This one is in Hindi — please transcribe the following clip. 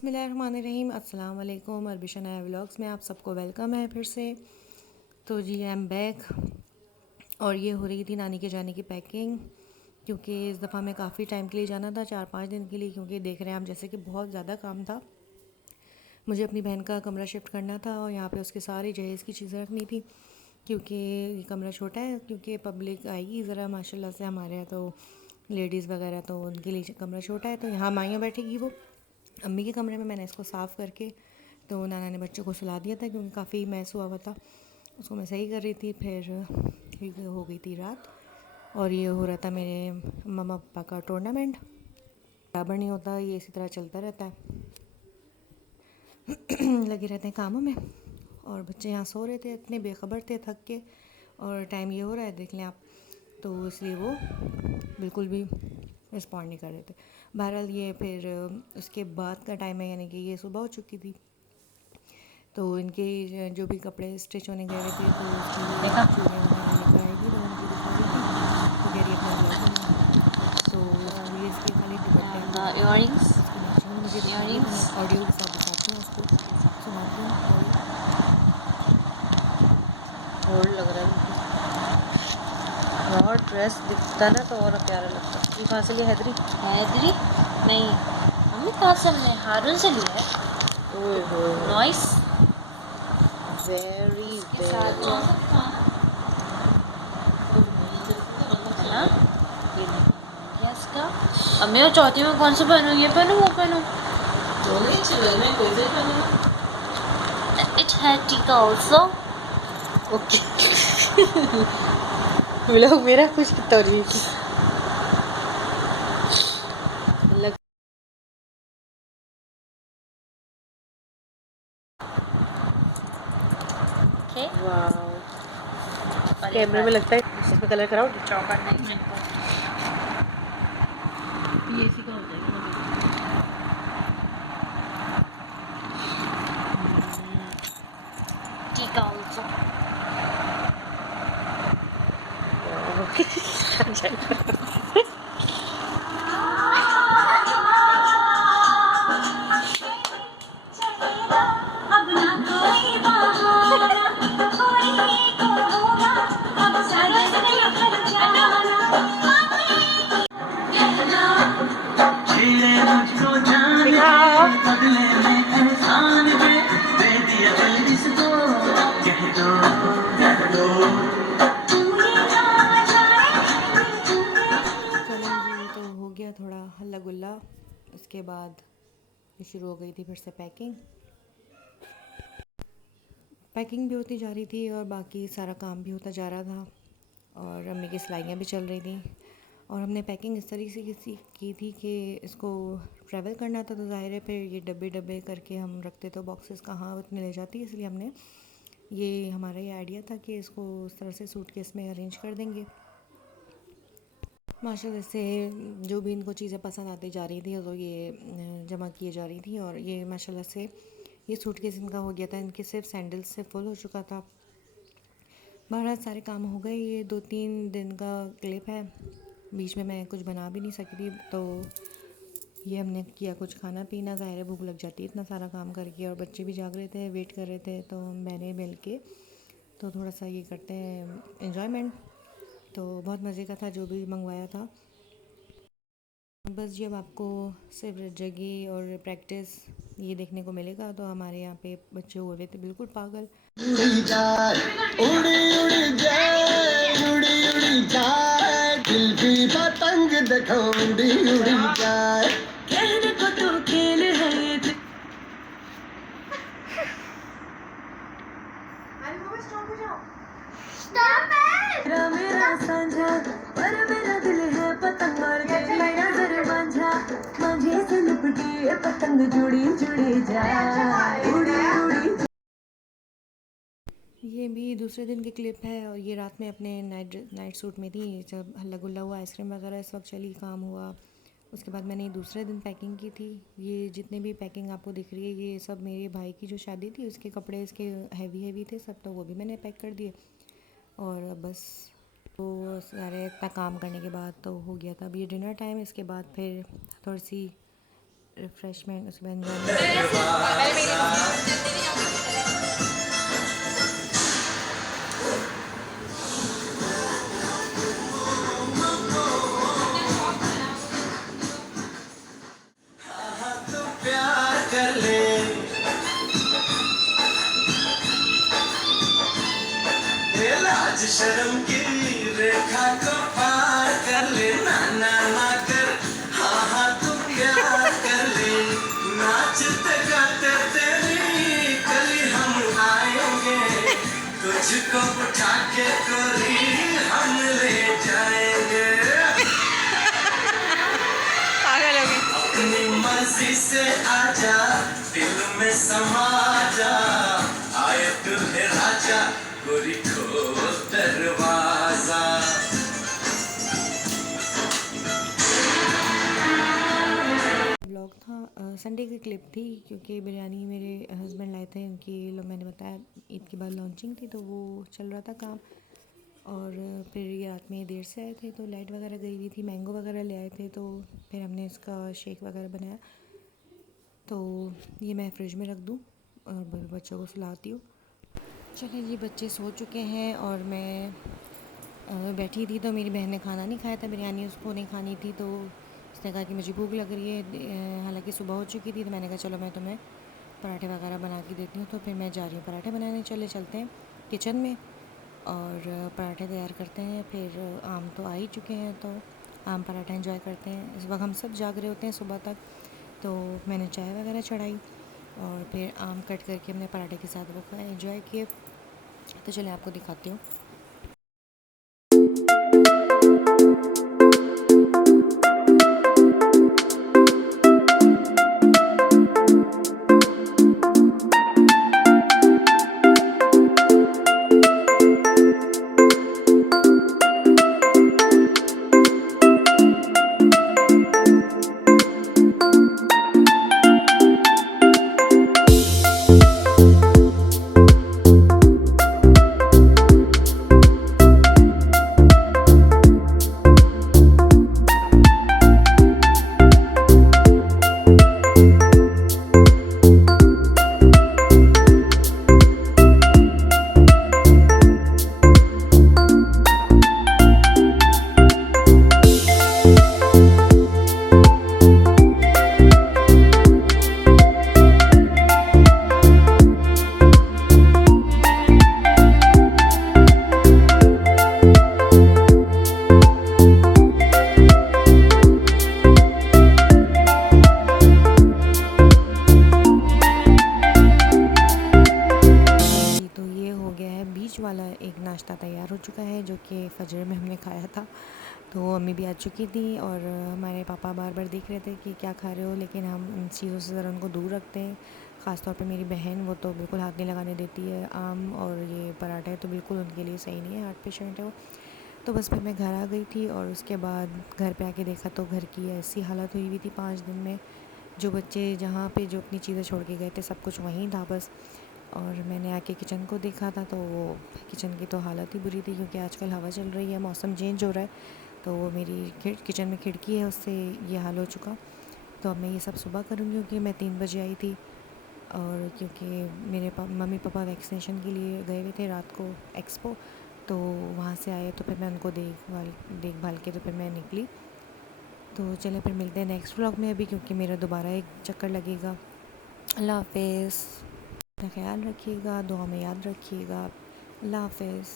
बिस्मिल्लाहिर्रहमानिर्रहीम अस्सलाम वालेकुम अरबिशन आया व्लॉग्स में आप सबको वेलकम है फिर से। तो जी आई एम बैक और ये हो रही थी नानी के जाने की पैकिंग, क्योंकि इस दफ़ा मैं काफ़ी टाइम के लिए जाना था, 4-5 दिन के लिए, क्योंकि देख रहे हैं आप जैसे कि बहुत ज़्यादा काम था। मुझे अपनी बहन का कमरा शिफ्ट करना था और यहाँ पे उसके सारी जहेज़ की चीज़ें रखनी थी, क्योंकि ये कमरा छोटा है, क्योंकि पब्लिक आएगी ज़रा माशाल्लाह से हमारे यहाँ, तो लेडीज़ वगैरह तो उनके लिए कमरा छोटा है। तो यहाँ माइयाँ बैठेगी वो अम्मी के कमरे में। मैंने इसको साफ़ करके तो नाना ने बच्चों को सुला दिया था, क्योंकि काफ़ी मैस हुआ हुआ था, उसको मैं सही कर रही थी। फिर हो गई थी रात और ये हो रहा था मेरे मम्मा पापा का टूर्नामेंट। बराबर नहीं होता, ये इसी तरह चलता रहता है। लगे रहते हैं कामों में और बच्चे यहाँ सो रहे थे, इतने बेखबर थे थक के, और टाइम ये हो रहा है देख लें आप, तो इसलिए वो बिल्कुल भी रिस्पॉन्ड नहीं कर रहे थे। बहरहाल ये फिर उसके बाद का टाइम है, यानी कि ये सुबह हो चुकी थी, तो इनके जो भी कपड़े स्टिच होने गए हुए थे तो उसकी देखा चूड़ियाँ वगैरह लेकर आएगी, तो मुझे दिखा रही थी, तो कह रही अपना ब्लॉग बनाओ। तो ये इसके खाली दुपट्टे आपको दिखाती हूँ, इयररिंग्स इसकी मैचिंग मुझे दिखा रही है, तो मैं इयररिंग्स ऑडियो के साथ दिखाती हूँ आपको, सुनाती हूँ सॉरी। गोल्ड लग रहा है और ड्रेस दिखता ना तो और प्यारा लगता है। ये कहाँ से लिया? हैदरी हैदरी नहीं, मम्मी कहाँ से हमने हारून से लिया है। ओए होए नॉइस वेरी वेरी है ना। क्या इसका अब मैं चाहती हूँ कौन सा पहनूँ, ये पहनूँ वो पहनूँ। इट है टीका ऑल्सो ओके। लोग मेरा कुछ तौरी की लग ओके वाओ। कैमरे में लगता है इसमें कलर कराओ चौका नहीं ये इसी का हो जाएगा टीका ऑल्सो चलें जी, तो हो गया थोड़ा हल्ला गुल्ला। इसके बाद शुरू हो गई थी फिर से पैकिंग। पैकिंग भी होती जा रही थी और बाकी सारा काम भी होता जा रहा था, और अम्मी की सिलाइयाँ भी चल रही थी। और हमने पैकिंग इस तरीके से की थी कि इसको ट्रैवल करना था, तो ज़ाहिर है फिर ये डब्बे डब्बे करके हम रखते, तो बॉक्सेस कहाँ उतने ले जाती, इसलिए हमने ये हमारा ये आइडिया था कि इसको उस तरह से सूटकेस में अरेंज कर देंगे। माशाल्लाह से जो भी इनको चीज़ें पसंद आती जा रही थी तो ये जमा किए जा रही थी, और ये माशाल्लाह से ये सूटकेस इनका हो गया था, इनके सिर्फ सैंडल्स से फुल हो चुका था। बहरहाल सारे काम हो गए। ये 2-3 दिन का क्लिप है, बीच में मैं कुछ बना भी नहीं सकी थी, तो ये हमने किया कुछ खाना पीना। ज़ाहिर है भूख लग जाती है इतना सारा काम करके, और बच्चे भी जाग रहे थे, वेट कर रहे थे, तो मैंने मिल के तो थोड़ा सा ये करते हैं एन्जॉयमेंट। तो बहुत मज़े का था जो भी मंगवाया था। बस जब आपको सिर्फ जगह और प्रैक्टिस ये देखने को मिलेगा, तो हमारे यहाँ पे बच्चे हुए हुए थे बिल्कुल पागल। उड़ी जाए उड़ी उड़ी जाए उड़ी उड़ी जाए दिल की पतंग देखो उड़ी उड़ी जाए कहने को तो खेल है ये मेरा मेरा साझा पर मेरा दिल है पतंग और मेरा नजर मांझा मांझे से लिपटी पतंग जुड़ी जुड़ी जाए उड़ी उड़ी। ये भी दूसरे दिन की क्लिप है, और ये रात में अपने नाइट सूट में थी जब हल्ला गुल्ला हुआ, आइसक्रीम वगैरह इस वक्त चली, काम हुआ। उसके बाद मैंने दूसरे दिन पैकिंग की थी। ये जितने भी पैकिंग आपको दिख रही है, ये सब मेरे भाई की जो शादी थी उसके कपड़े, इसके हैवी हैवी थे सब, तो वो भी मैंने पैक कर दिए। और अब बस तो सारे इतना काम करने के बाद तो हो गया था। अब ये डिनर टाइम, इसके बाद फिर थोड़ी सी रिफ़्रेशमेंट, उसके बाद एंजॉयमेंट। तो प्यार कर ले, ये लाज शर्म की रेखा को पार कर ले, ना ना ना कर, हाँ हाँ तू प्यार कर ले, नाचते गाते तेरी गली हम आएंगे, तुझको उठा के कोरी हम ले जाएंगे, पागल हो गई। अपनी मर्जी से आजा, दिल में समा जा, आए दुल्हे राजा, गोरी खोल दरवाजा। ब्लॉग था संडे की क्लिप थी, क्योंकि बिरयानी मेरे हस्बैंड लाए थे, उनकी मैंने बताया ईद के बाद लॉन्चिंग थी, तो वो चल रहा था काम। और फिर ये रात में देर से आए थे, तो लाइट वगैरह गई हुई थी, मैंगो वगैरह ले आए थे, तो फिर हमने इसका शेक वगैरह बनाया। तो ये मैं फ्रिज में रख दूँ और बच्चों को सुलाती हूँ। चलिए जी, बच्चे सो चुके हैं और मैं बैठी थी, तो मेरी बहन ने खाना नहीं खाया था, बिरयानी उसको नहीं खानी थी, तो उसने कहा कि मुझे भूख लग रही है। हालांकि सुबह हो चुकी थी, तो मैंने कहा चलो मैं तुम्हें पराठे वगैरह बना के देती हूँ। तो फिर मैं जा रही हूँ पराठे बनाने, चलते हैं किचन में और पराठे तैयार करते हैं। फिर आम तो आ ही चुके हैं, तो आम पराठा एंजॉय करते हैं। इस वक्त हम सब जाग रहे होते हैं सुबह तक, तो मैंने चाय वगैरह चढ़ाई और फिर आम कट करके हमने पराठे के साथ वो खाए, एंजॉय किए। तो चलिए आपको दिखाती हूँ। वाला एक नाश्ता तैयार हो चुका है, जो कि फजर में हमने खाया था। तो अम्मी भी आ चुकी थी और हमारे पापा बार बार देख रहे थे कि क्या खा रहे हो, लेकिन हम इन चीज़ों से ज़रा उनको दूर रखते हैं। ख़ास तौर पे मेरी बहन, वो तो बिल्कुल हाथ नहीं लगाने देती है। आम और ये पराठा है तो बिल्कुल उनके लिए सही नहीं है, हार्ट पेशेंट है वो। तो बस फिर मैं घर आ गई थी और उसके बाद घर पे आके देखा तो घर की ऐसी हालत हुई हुई थी 5 दिन में। जो बच्चे जहाँ पे जो अपनी चीज़ें छोड़ के गए थे, सब कुछ वहीं था बस। और मैंने आके किचन को देखा था, तो वो किचन की तो हालत ही बुरी थी, क्योंकि आजकल हवा चल रही है, मौसम चेंज हो रहा है, तो वो मेरी किचन में खिड़की है, उससे ये हाल हो चुका। तो अब मैं ये सब सुबह करूँगी, क्योंकि मैं 3 बजे आई थी। और क्योंकि मेरे मम्मी पापा वैक्सीनेशन के लिए गए हुए थे रात को एक्सपो, तो वहाँ से आए, तो फिर मैं उनको देखभाल के तो फिर मैं निकली। तो चले फिर मिलते हैं नेक्स्ट व्लॉग में अभी, क्योंकि मेरा दोबारा एक चक्कर लगेगा। अल्लाह हाफ़िज़, अपना ख्याल रखिएगा, दुआ में याद रखिएगा। अल्लाह हाफ़िज़।